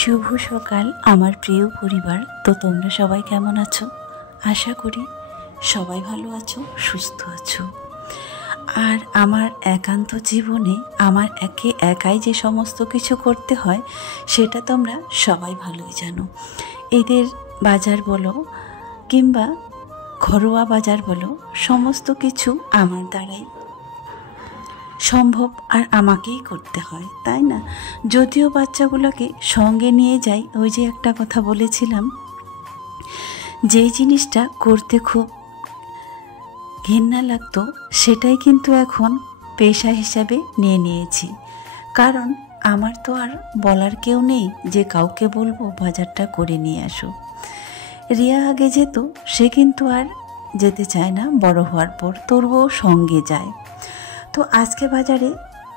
শুভ সকাল আমার প্রিয় পরিবার। তো তোমরা সবাই কেমন আছো? আশা করি সবাই ভালো আছো, সুস্থ আছো। আর আমার একান্ত জীবনে আমার একাই যে সমস্ত কিছু করতে হয় সেটা তোমরা সবাই ভালোই জানো। ঈদের বাজার বলো কিংবা ঘরোয়া বাজার বলো, সমস্ত কিছু আমার দ্বারাই সম্ভব আর আমাকেই করতে হয়, তাই না? যদিও বাচ্চাগুলোকে সঙ্গে নিয়ে যাই, ওই যে একটা কথা বলেছিলাম, যেই জিনিসটা করতে খুব ঘৃণা লাগতো সেটাই কিন্তু এখন পেশা হিসাবে নিয়ে নিয়েছি। কারণ আমার তো আর বলার কেউ নেই যে কাউকে বলবো বাজারটা করে নিয়ে আসো। রিয়া আগে যেত, সে কিন্তু আর যেতে চায় না বড় হওয়ার পর, তোর বউ সঙ্গে যায়। তো আজকে বাজারে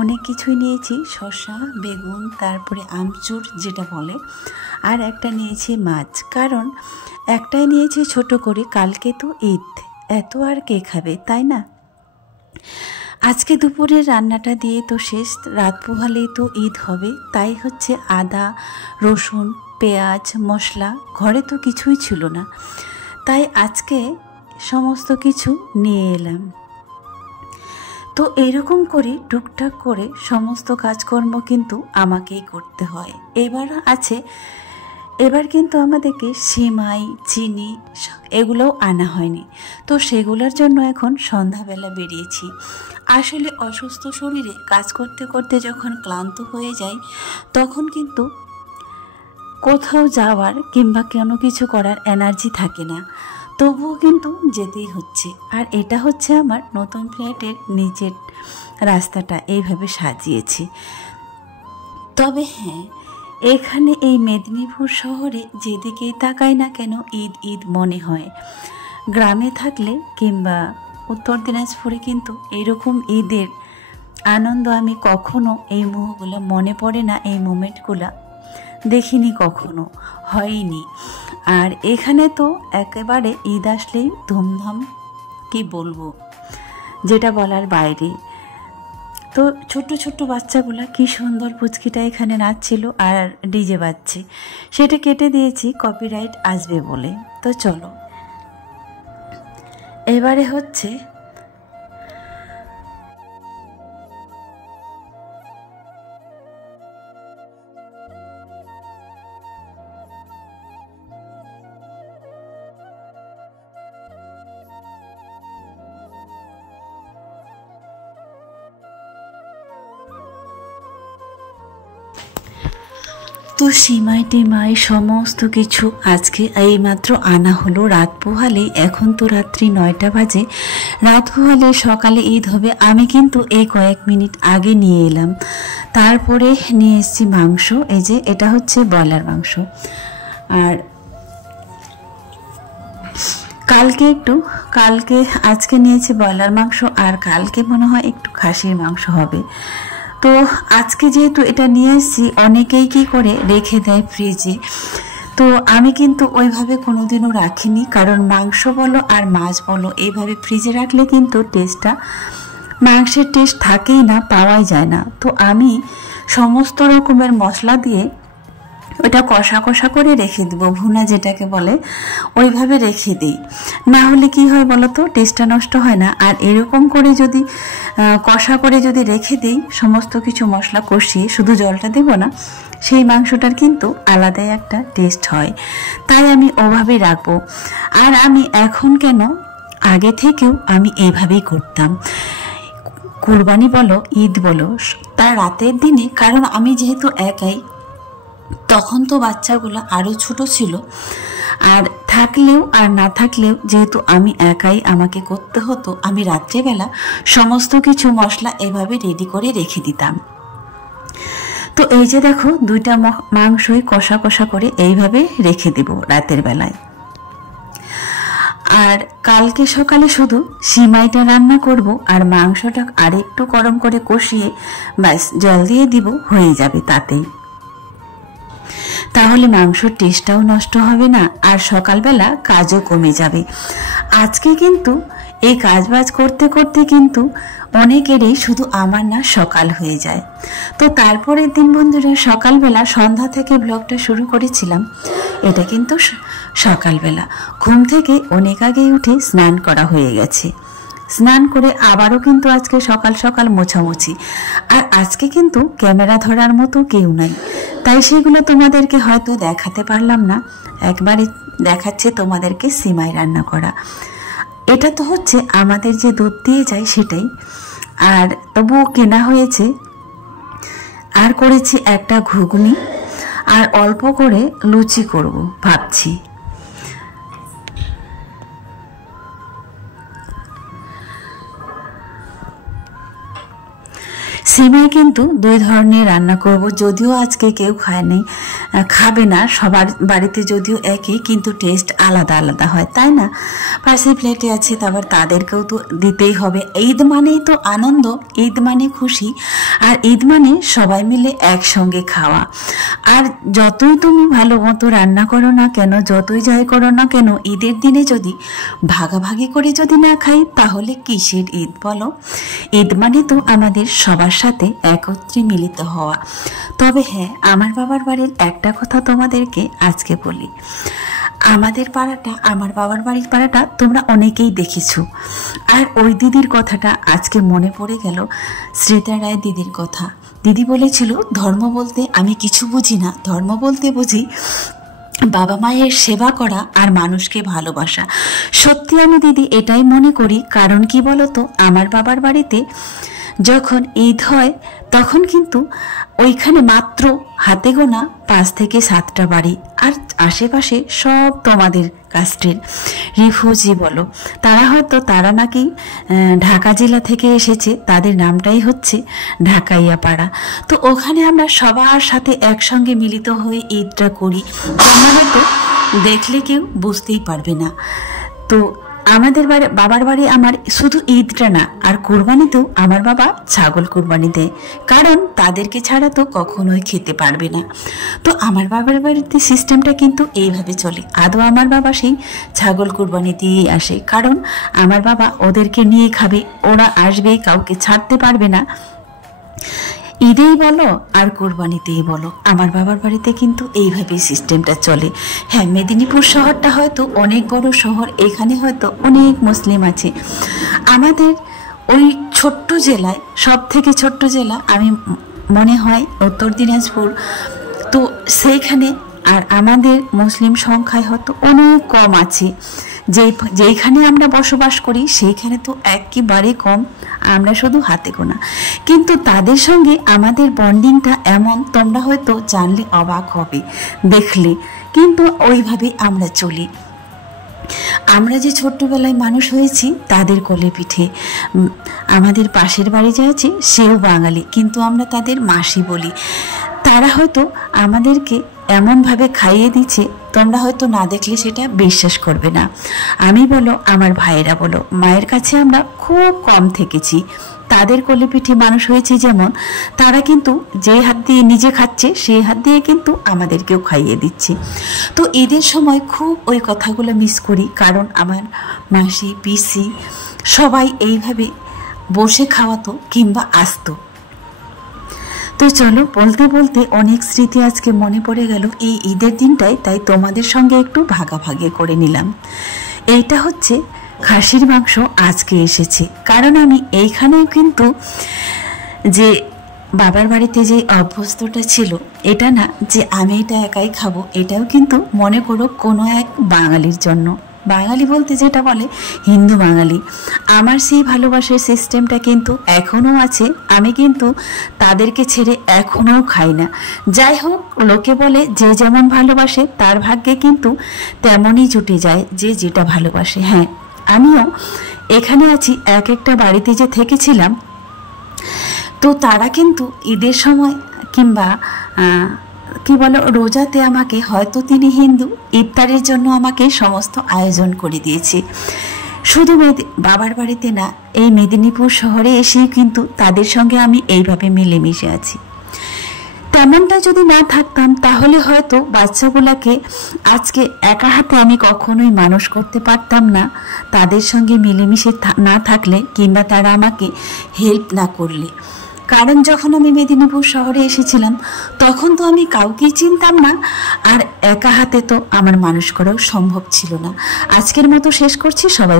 অনেক কিছুই নিয়েছি, শসা, বেগুন, তারপরে আমচুর যেটা বলে, আর একটা নিয়েছি মাছ। কারণ একটাই নিয়েছি ছোট করে, কালকে তো ঈদ, এত আর কে খাবে, তাই না? আজকে দুপুরের রান্নাটা দিয়ে তো শেষ, রাত পোহালেই তো ঈদ হবে। তাই হচ্ছে আদা, রসুন, পেঁয়াজ, মশলা ঘরে তো কিছুই ছিল না, তাই আজকে সমস্ত কিছু নিয়ে এলাম। তো এইরকম করে টুকটাক করে সমস্ত কাজকর্ম কিন্তু আমাকেই করতে হয়। এবার কিন্তু আমাদেরকে সিমাই, চিনি এগুলোও আনা হয়নি, তো সেগুলোর জন্য এখন সন্ধ্যাবেলা বেরিয়েছি। আসলে অসুস্থ শরীরে কাজ করতে করতে যখন ক্লান্ত হয়ে যায়, তখন কিন্তু কোথাও যাওয়ার কিংবা কোনো কিছু করার এনার্জি থাকে না, তবুও কিন্তু যেতেই হচ্ছে। আর এটা হচ্ছে আমার নতুন ফ্ল্যাটের নিচের রাস্তাটা, এইভাবে সাজিয়েছি। তবে হ্যাঁ, এখানে এই মেদিনীপুর শহরে যেদিকেই তাকাই না কেন ঈদ ঈদ মনে হয়। গ্রামে থাকলে কিংবা উত্তর দিনাজপুরে কিন্তু এরকম ঈদের আনন্দ আমি কখনো, এই মুহূর্তগুলো মনে পড়ে না, এই মোমেন্টগুলো দেখিনি, কখনো হয়নি। আর এখানে তো একেবারে ঈদ আসলেই ধুমধাম, কি বলবো, যেটা বলার বাইরে। তো ছোট্ট ছোট্ট বাচ্চাগুলা কি সুন্দর, পুচকিটা এখানে নাচছিল আর ডিজে বাজছে, সেটা কেটে দিয়েছি কপিরাইট আসবে বলে। তো চলো এবারে হচ্ছে তো সিমাই টিমাই সমস্ত কিছু আজকে এইমাত্র আনা হলো, রাত পোহালে। এখন তো রাত্রি 9টা বাজে, রাত পোহালে সকালে ঈদ হবে। আমি কিন্তু এই কয়েক মিনিট আগে নিয়ে এলাম। তারপরে নিয়ে এসেছি মাংস, এই যে এটা হচ্ছে ব্রয়লার মাংস। আর আজকে নিয়েছি ব্রয়লার মাংস, আর কালকে মনে হয় একটু খাসির মাংস হবে। তো আজকে যেহেতু এটা নিয়ে এসেছি, অনেকেই কি করে রেখে দেয় ফ্রিজে, তো আমি কিন্তু ওইভাবে কোনোদিনও রাখিনি। কারণ মাংস বলো আর মাছ বলো, এইভাবে ফ্রিজে রাখলে কিন্তু মাংসের টেস্ট থাকেই না, পাওয়াই যায় না। তো আমি সমস্ত রকমের মশলা দিয়ে ওটা কষা কষা করে রেখে দেবো, ভুনা যেটাকে বলে, ওইভাবে রেখে দিই। না হলে কি হয় বলো তো, টেস্টটা নষ্ট হয় না। আর এরকম করে যদি কষা করে যদি রেখে দিই, সমস্ত কিছু মশলা কষিয়ে, শুধু জলটা দেবো না, সেই মাংসটার কিন্তু আলাদাই একটা টেস্ট হয়। তাই আমি ওভাবেই রাখবো। আর আমি এখন কেন, আগে থেকেও আমি এইভাবেই করতাম। কুরবানি বলো, ঈদ বলো, তার রাতের দিনে, কারণ আমি যেহেতু একাই, তখন তো বাচ্চাগুলো আরও ছোট ছিল, আর থাকলেও আর না থাকলেও যেহেতু আমি একাই, আমাকে করতে হতো। আমি রাত্রেবেলা সমস্ত কিছু মশলা এভাবে রেডি করে রেখে দিতাম। তো এই যে দেখো, 2টা মাংসই কষা কষা করে এইভাবে রেখে দিব রাতের বেলায়। আর কালকে সকালে শুধু সিমাইটা রান্না করব, আর মাংসটা আরেকটু গরম করে কষিয়ে ব্যাস জল দিয়ে দিব, হয়ে যাবে তাতেই। তাহলে মাংসর টেস্টটাও নষ্ট হবে না, আর সকালবেলা কাজও কমে যাবে। আজকে কিন্তু এই কাজবাজ করতে করতে কিন্তু অনেকেরই, শুধু আমার না, সকাল হয়ে যায়। তো তারপরের দিন বন্ধুরা সকালবেলা সন্ধ্যা থেকে ব্লগটা শুরু করেছিলাম। এটা কিন্তু সকালবেলা ঘুম থেকে অনেক আগেই উঠে স্নান করা হয়ে গেছে। স্নান করে আবারও কিন্তু আজকে সকাল সকাল মোছামুছি। আর আজকে কিন্তু ক্যামেরা ধরার মতো কেউ নাই, তাই সেগুলো তোমাদেরকে হয়তো দেখাতে পারলাম না। একবারে দেখাচ্ছে তোমাদেরকে সিমাই রান্না করা। এটা তো হচ্ছে আমাদের যে দুধ দিয়ে যায় সেটাই, আর তবুও কেনা হয়েছে। আর করেছি একটা ঘুগনি, আর অল্প করে লুচি করব ভাবছি। সিমাই কিন্তু দুই ধরনের রান্না করব, যদিও আজকে কেউ খাবে না। সবার বাড়িতে যদিও একই, কিন্তু টেস্ট আলাদা আলাদা হয়, তাই না? পাশে প্লেটে আছে, তারপর তাদেরকেও তো দিতেই হবে। ঈদ মানেই তো আনন্দ, ঈদ মানে খুশি, আর ঈদ মানে সবাই মিলে একসঙ্গে খাওয়া। আর যতই তুমি ভালো মতো রান্না করো না কেন, যতই যাই করো না কেন, ঈদের দিনে যদি ভাগাভাগি করে যদি না খাই, তাহলে কিসের ঈদ বলো? ঈদ মানে তো আমাদের সবার সাথে একত্রে মিলিত হওয়া। তবে হ্যাঁ, আমার বাবার বাড়ির একটা কথা তোমাদেরকে আজকে বলি। আমাদের পাড়াটা, আমার বাবার বাড়ির পাড়াটা তোমরা অনেকেই দেখেছো। আর ওই দিদির কথাটা আজকে মনে পড়ে গেল, শ্রীতা রায় দিদির কথা। দিদি বলেছিল, ধর্ম বলতে আমি কিছু বুঝি না, ধর্ম বলতে বুঝি বাবা মায়ের সেবা করা আর মানুষকে ভালোবাসা। সত্যি আমি দিদি এটাই মনে করি। কারণ কি বলতো, আমার বাবার বাড়িতে যখন ঈদ হয় তখন কিন্তু ওইখানে মাত্র হাতে গোনা 5 থেকে 7টা বাড়ি, আর আশেপাশে সব তোমাদের কাস্টের রিফিউজি বলো। তারা নাকি ঢাকা জেলা থেকে এসেছে, তাদের নামটাই হচ্ছে ঢাকাইয়া পাড়া। তো ওখানে আমরা সবার সাথে একসঙ্গে মিলিত হয়ে ঈদটা করি। তোমরা হয়তো দেখলে কেউ বুঝতেই পারবে না। তো আমাদের বাবার বাড়ি আমার শুধু ঈদটা না, আর কোরবানিতেও আমার বাবা ছাগল কোরবানি দেয়, কারণ তাদেরকে ছাড়া তো কখনোই খেতে পারবে না। তো আমার বাবার বাড়িতে সিস্টেমটা কিন্তু এইভাবে চলে। আদৌ আমার বাবা সেই ছাগল কোরবানি দিয়েই আসে, কারণ আমার বাবা ওদেরকে নিয়ে খাবে, ওরা আসবে, কাউকে ছাড়তে পারবে না। ঈদেই বলো আর কোরবানিতেই বলো, আমার বাবার বাড়িতে কিন্তু এইভাবেই সিস্টেমটা চলে। হ্যাঁ, মেদিনীপুর শহরটা হয়তো অনেক বড় শহর, এখানে হয়তো অনেক মুসলিম আছে। আমাদের ওই ছোট্ট জেলায়, সব থেকে ছোট্ট জেলা আমি মনে হয় উত্তর দিনাজপুর, তো সেইখানে আর আমাদের মুসলিম সংখ্যায় হয়তো অনেক কম আছে। যেইখানে আমরা বসবাস করি সেইখানে তো একেবারে কম, আমরা শুধু হাতে গোনা। কিন্তু তাদের সঙ্গে আমাদের বন্ডিংটা এমন, তোমরা হয়তো জানলে অবাক হবে দেখলে, কিন্তু ওইভাবে আমরা চলি। আমরা যে ছোট্টবেলায় মানুষ হয়েছি তাদের কোলে পিঠে। আমাদের পাশের বাড়ি যে আছে সেও বাঙালি, কিন্তু আমরা তাদের মাসি বলি। তারা হয়তো আমাদেরকে এমনভাবে খাইয়ে দিচ্ছে, তোমরা হয়তো না দেখলে সেটা বিশ্বাস করবে না। আমি বলো, আমার ভাইয়েরা বলো, মায়ের কাছে আমরা খুব কম থেকেছি। তাদের কোলে পিঠে মানুষ হয়েছে যেমন, তারা কিন্তু যে হাত দিয়ে নিজে খাচ্ছে সেই হাত দিয়ে কিন্তু আমাদেরকেও খাইয়ে দিচ্ছে। তো ঈদের সময় খুব ওই কথাগুলো মিস করি, কারণ আমার মাসি পিসি সবাই এইভাবে বসে খাওয়াতো কিংবা আসতো। তো চলো, বলতে বলতে অনেক স্মৃতি আজকে মনে পড়ে গেল এই ঈদের দিনটায়, তাই তোমাদের সঙ্গে একটু ভাগাভাগি করে নিলাম। এইটা হচ্ছে খাসির মাংস আজকে এসেছে, কারণ আমি এইখানেও কিন্তু যে বাবার বাড়িতে যে অভ্যস্তটা ছিল, এটা না যে আমি এটা একাই খাবো, এটাও কিন্তু মনে করো কোনো এক বাঙালির জন্য। বাঙালি বলতে যেটা বলে হিন্দু বাঙালি, আমার সেই ভালোবাসার সিস্টেমটা কিন্তু এখনও আছে। আমি কিন্তু তাদেরকে ছেড়ে এখনও খাই না। যাই হোক, লোকে বলে যে যেমন ভালোবাসে তার ভাগ্যে কিন্তু তেমনই জুটে যায় যে যেটা ভালোবাসে। হ্যাঁ, আমিও এখানে আছি, এক একটা বাড়িতে যে থেকেছিলাম, তো তারা কিন্তু ঈদের সময় কিংবা কি বলো রোজাতে আমাকে, হয়তো তিনি হিন্দু, ইফতারের জন্য আমাকে সমস্ত আয়োজন করে দিয়েছে। শুধু বাবার বাড়িতে না, এই মেদিনীপুর শহরে এসেই কিন্তু তাদের সঙ্গে আমি এইভাবে মিলেমিশে আছি। তেমনটা যদি না থাকতাম তাহলে হয়তো বাচ্চাগুলোকে আজকে একা হাতে আমি কখনোই মানুষ করতে পারতাম না, তাদের সঙ্গে মিলেমিশে না থাকলে কিংবা তারা আমাকে হেল্প না করলে। কারণ যখন আমি মেদিনীপুর শহরে এসেছিলাম তখন তো আমি কাউকেই চিনতাম না, আর একা হাতে তো আমার মানুষ করাও সম্ভব ছিল না। আজকের মতো শেষ করছি, সবাই